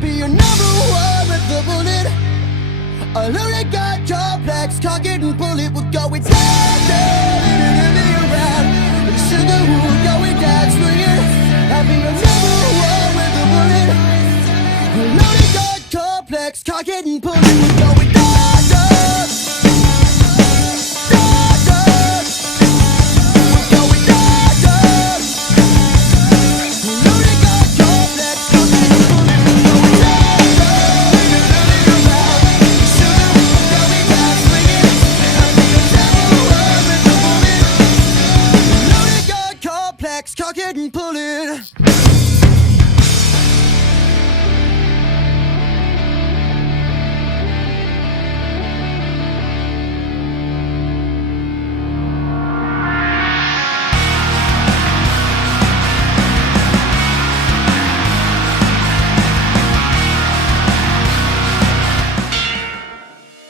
be your number one with the bullet. A loaded gun complex, cock it and pull it. We're going down, around. Sugar, we're going down, swinging. I'll be your number one with the bullet. A loaded gun complex, cock it and pull it. We're going down. Cock it and pull it.